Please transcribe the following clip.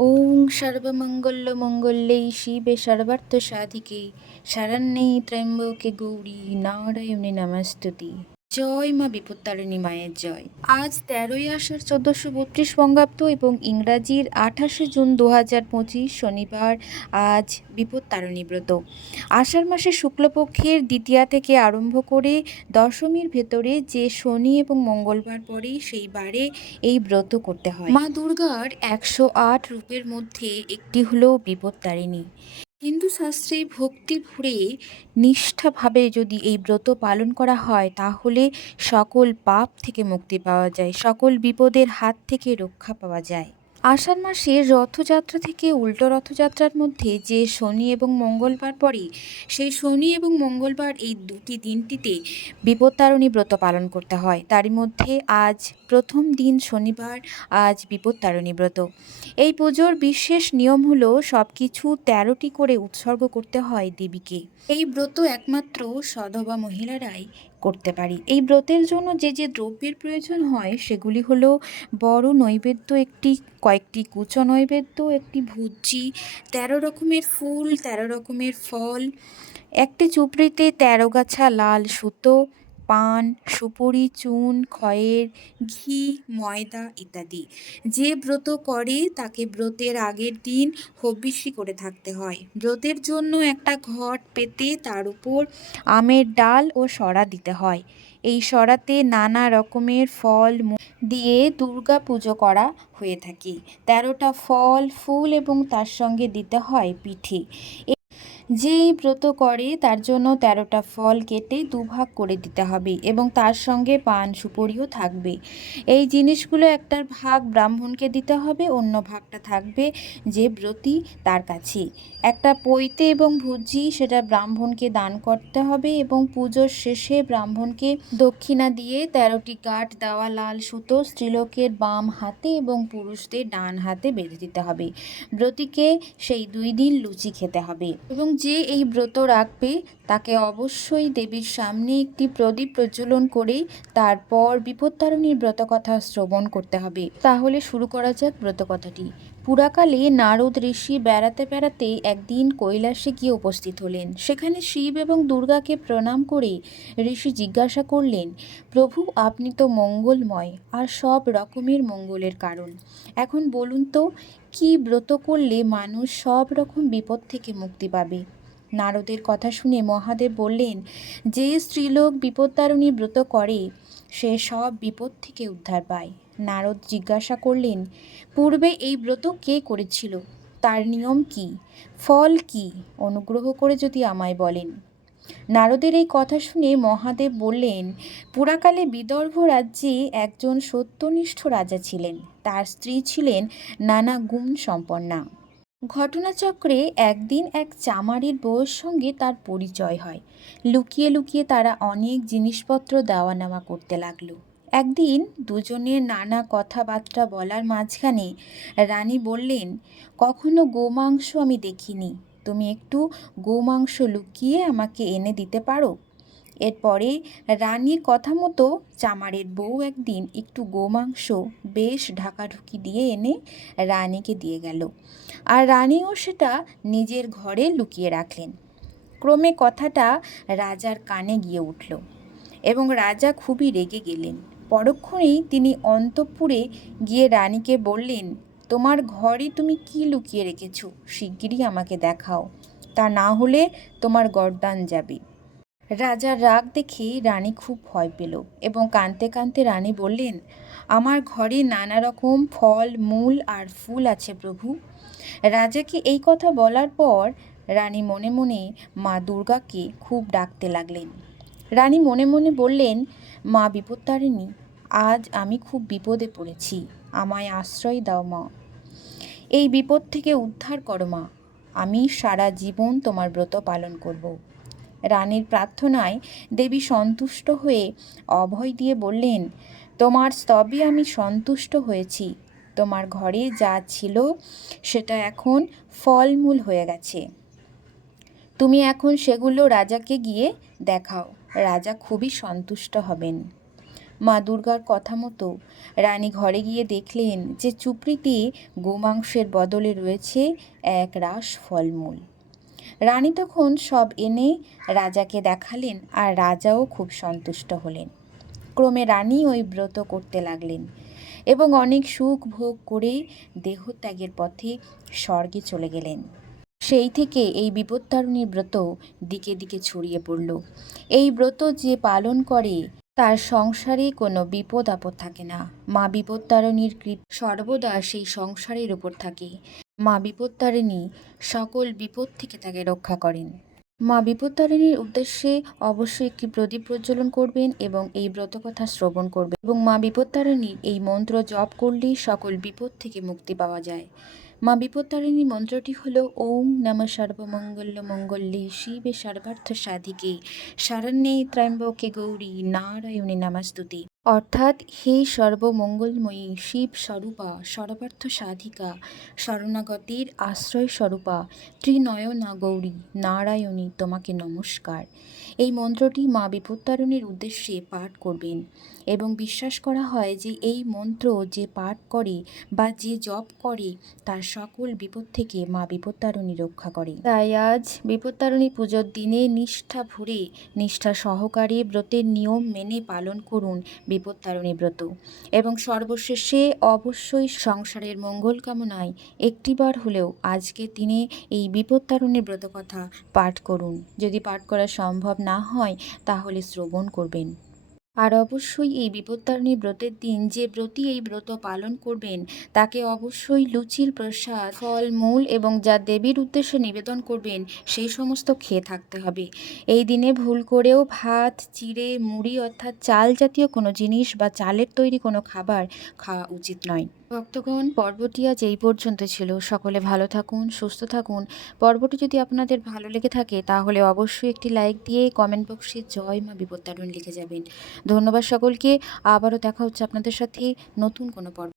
ওং সর্বমঙ্গলমঙ্গলে শিবে সর্বার্থ সাধিকে শরণ্যে ত্র্যম্বকে গৌরী নারায়ণে নমস্তুতি জয় মা বিপত্তারিণী মায়ের জয়। আজ তেরোই আষাঢ় চোদ্দোশো বত্রিশ বঙ্গাব্দ এবং ইংরাজির আঠাশে জুন দু হাজার পঁচিশ শনিবার আজ বিপত্তারিণী ব্রত। আষাঢ় মাসের শুক্লপক্ষের দ্বিতীয়া থেকে আরম্ভ করে দশমীর ভেতরে যে শনি এবং মঙ্গলবার পরে সেই বারে এই ব্রত করতে হয়। মা দুর্গার একশো আট রূপের মধ্যে একটি হলো বিপত্তারিণী। হিন্দু শাস্ত্রে ভক্তি ভরে নিষ্ঠাভাবে যদি এই ব্রত পালন করা হয়, তাহলে সকল পাপ থেকে মুক্তি পাওয়া যায়, সকল বিপদের হাত থেকে রক্ষা পাওয়া যায়। আষাঢ় মাসে রথযাত্রা থেকে উল্টো রথযাত্রার মধ্যে যে শনি এবং মঙ্গলবার পড়ে, সেই শনি এবং মঙ্গলবার এই দুটি দিনটিতে বিপত্তারণী ব্রত পালন করতে হয়। তারই মধ্যে আজ প্রথম দিন শনিবার, আজ বিপত্তারণী ব্রত। এই পুজোর বিশেষ নিয়ম হলো সব কিছু তেরোটি করে উৎসর্গ করতে হয় দেবীকে। এই ব্রত একমাত্র সধবা মহিলারাই করতে পারি। এই ব্রতের জন্য যে যে দ্রব্যের প্রয়োজন হয়, সেগুলি হলো বড় নৈবেদ্য একটি কয়েকটি কুচো নৈবেদ্য, একটি ভুজি, তেরো রকমের ফুল, তেরো রকমের ফল, একটি চুপড়িতে তেরো গাছা লাল সুতো, পান, সুপুরি, চুন, খয়ের, ঘি, ময়দা ইত্যাদি। যে ব্রত করে, তাকে ব্রতের আগের দিন হব্বিষি করে থাকতে হয়। ব্রতের জন্য একটা ঘট পেতে তার উপর আমের ডাল ও সরা দিতে হয়। এই সরাতে নানা রকমের ফল দিয়ে দুর্গা পুজো করা হয়ে থাকে। তেরোটা ফল, ফুল এবং তার সঙ্গে দিতে হয় পিঠে। যেই ব্রত করে, তার জন্য তেরোটা ফল কেটে দুভাগ করে দিতে হবে এবং তার সঙ্গে পান সুপরিও থাকবে। এই জিনিসগুলো একটার ভাগ ব্রাহ্মণকে দিতে হবে, অন্য ভাগটা থাকবে যে ব্রতী তার কাছে। একটা পৈতে এবং ভুজি, সেটা ব্রাহ্মণকে দান করতে হবে এবং পুজোর শেষে ব্রাহ্মণকে দক্ষিণা দিয়ে তেরোটি কাঠ, দেওয়া লাল সুতো, স্ত্রীলোকের বাম হাতে এবং পুরুষদের ডান হাতে বেঁধে দিতে হবে। ব্রতীকে সেই দুই দিন লুচি খেতে হবে এবং যে এই ব্রত রাখবে, তাকে অবশ্যই দেবীর সামনে একটি প্রদীপ প্রজ্বলন করে তারপর বিপত্তারণীর ব্রতকথা শ্রবণ করতে হবে। তাহলে শুরু করা যাক ব্রতকথাটি। পুরাকালে নারদ ঋষি বেড়াতে বেড়াতে একদিন কৈলাসে গিয়ে উপস্থিত হলেন। সেখানে শিব এবং দুর্গাকে প্রণাম করে ঋষি জিজ্ঞাসা করলেন, প্রভু, আপনি তো মঙ্গলময়, আর সব রকমের মঙ্গলের কারণ। এখন বলুন তো, কি ব্রত করলে মানুষ সব রকম বিপদ থেকে মুক্তি পাবে? নারদের কথা শুনে মহাদেব বললেন, যে স্ত্রীলোক বিপদতারণী ব্রত করে সে সব বিপদ থেকে উদ্ধার পায়। নারদ জিজ্ঞাসা করলেন, পূর্বে এই ব্রত কে করেছিল? তার নিয়ম কি? ফল কি? অনুগ্রহ করে যদি আমায় বলেন। নারদের এই কথা শুনে মহাদেব বললেন, পুরাকালে বিদর্ভ রাজ্যে একজন সত্যনিষ্ঠ রাজা ছিলেন। তার স্ত্রী ছিলেন নানা গুণ সম্পন্না ঘটনাচক্রে একদিন এক চামারির বউয়ের সঙ্গে তার পরিচয় হয়। লুকিয়ে লুকিয়ে তারা অনেক জিনিসপত্র দেওয়া নেওয়া করতে লাগল। একদিন দুজনের নানা কথাবার্তা বলার মাঝখানে রানী বললেন, কখনো গোমাংস আমি দেখিনি। তুমি একটু গোমাংস লুকিয়ে আমাকে এনে দিতে পারো? এরপরে রানীর কথা মতো চামারের বউ একদিন একটু গোমাংস বেশ ঢাকাঢুকি দিয়ে এনে রানীকে দিয়ে গেল। আর রানীও সেটা নিজের ঘরে লুকিয়ে রাখলেন। ক্রমে কথাটা রাজার কানে গিয়ে উঠল এবং রাজা খুবই রেগে গেলেন। পরক্ষণেই তিনি অন্তঃপুরে গিয়ে রানীকে বললেন, তোমার ঘরে তুমি কি লুকিয়ে রেখেছো? শিগগিরই আমাকে দেখাও। তা না হলে তোমার গরদান যাবে। রাজার রাগ দেখে রানী খুব ভয় পেল এবং কাঁদতে কাঁদতে রানী বললেন, আমার ঘরে নানা রকম ফল, মূল আর ফুল আছে প্রভু। রাজাকে এই কথা বলার পর রানী মনে মনে মা দুর্গাকে খুব ডাকতে লাগলেন। রানী মনে মনে বললেন, মা বিপত্তারিণী, আজ আমি খুব বিপদে পড়েছি, আমায় আশ্রয় দাও মা। এই বিপদ থেকে উদ্ধার করো মা। আমি সারা জীবন তোমার ব্রত পালন করব। রানীর প্রার্থনায় দেবী সন্তুষ্ট হয়ে অভয় দিয়ে বললেন, তোমার স্তবে আমি সন্তুষ্ট হয়েছি। তোমার ঘরে যা ছিল সেটা এখন ফলমূল হয়ে গেছে। তুমি এখন সেগুলো রাজাকে গিয়ে দেখাও। রাজা খুবই সন্তুষ্ট হবেন। মা দুর্গার কথা মতো রানী ঘরে গিয়ে দেখলেন যে চুপড়িতে গোমাংসের বদলে রয়েছে এক রাস ফলমূল। রানী তখন সব এনে রাজাকে দেখালেন আর রাজাও খুব সন্তুষ্ট হলেন। ক্রমে রানী ওই ব্রত করতে লাগলেন এবং অনেক সুখ ভোগ করে দেহত্যাগের পথে স্বর্গে চলে গেলেন। সেই থেকে এই বিপত্তারণীর ব্রত দিকে দিকে ছড়িয়ে পড়ল। এই ব্রত যে পালন করে, তার সংসারে কোনো বিপদ আপদ থাকে না। মা বিপত্তারণীর কৃপ সর্বদা সেই সংসারের উপর থাকে। মা বিপত্তারিণী সকল বিপদ থেকে তাকে রক্ষা করেন। মা বিপত্তারিণীর উদ্দেশ্যে অবশ্যই একটি প্রদীপ প্রজ্বলন করবেন এবং এই ব্রতকথা শ্রবণ করবেন এবং মা বিপত্তারিণীর এই মন্ত্র জপ করলেই সকল বিপদ থেকে মুক্তি পাওয়া যায়। মা বিপত্তারিণী মন্ত্রটি হল, ওম নম সর্বমঙ্গল্য মঙ্গল্যে শিবে সর্বার্থ সাধিকে, শরণ্যে ত্র্যম্বকে গৌরী নারায়ণী নমস্তুতে। অর্থাৎ হে সর্বমঙ্গলময়ী, শিব স্বরূপা, সর্বার্থ সাধিকা, শরণাগতির আশ্রয় স্বরূপা ত্রিনয়না গৌরী নারায়ণী, তোমাকে নমস্কার। এই মন্ত্রটি মা বিপত্তারণীর উদ্দেশ্যে পাঠ করবেন এবং বিশ্বাস করা হয় যে এই মন্ত্র যে পাঠ করে বা যে জপ করে তার সকল বিপদ থেকে মা বিপত্তারণী রক্ষা করে। তাই আজ বিপত্তারণী পুজোর দিনে নিষ্ঠা ভরে, নিষ্ঠা সহকারে ব্রতের নিয়ম মেনে পালন করুন বিপত্তারণী ব্রত। এবং সর্বশেষে অবশ্যই সংসারের মঙ্গল কামনায় একটিবার হলেও আজকে তিনি এই বিপত্তারণী ব্রত কথা পাঠ করুন। যদি পাঠ করা সম্ভব না হয়, তাহলে শ্রবণ করবেন। আর অবশ্যই এই বিপত্তারণী ব্রতের দিন যে ব্রতী এই ব্রত পালন করবেন, তাকে অবশ্যই লুচির প্রসাদ, ফল, মূল এবং যা দেবীর উদ্দেশ্যে নিবেদন করবেন, সেই সমস্ত খেয়ে থাকতে হবে। এই দিনে ভুল করেও ভাত, চিড়ে, মুড়ি অর্থাৎ চাল জাতীয় কোনো জিনিস বা চালের তৈরি কোনো খাবার খাওয়া উচিত নয়। ভক্তগণ, পর্বটি আজ এই পর্যন্ত ছিল। সকলে ভালো থাকুন, সুস্থ থাকুন। পর্বটি যদি আপনাদের ভালো লেগে থাকে, তাহলে অবশ্যই একটি লাইক দিয়ে কমেন্ট বক্সে জয় মা বিপত্তারণ লিখে যাবেন। ধন্যবাদ সকলকে। আবারও দেখা হচ্ছে আপনাদের সাথে নতুন কোনো পর্ব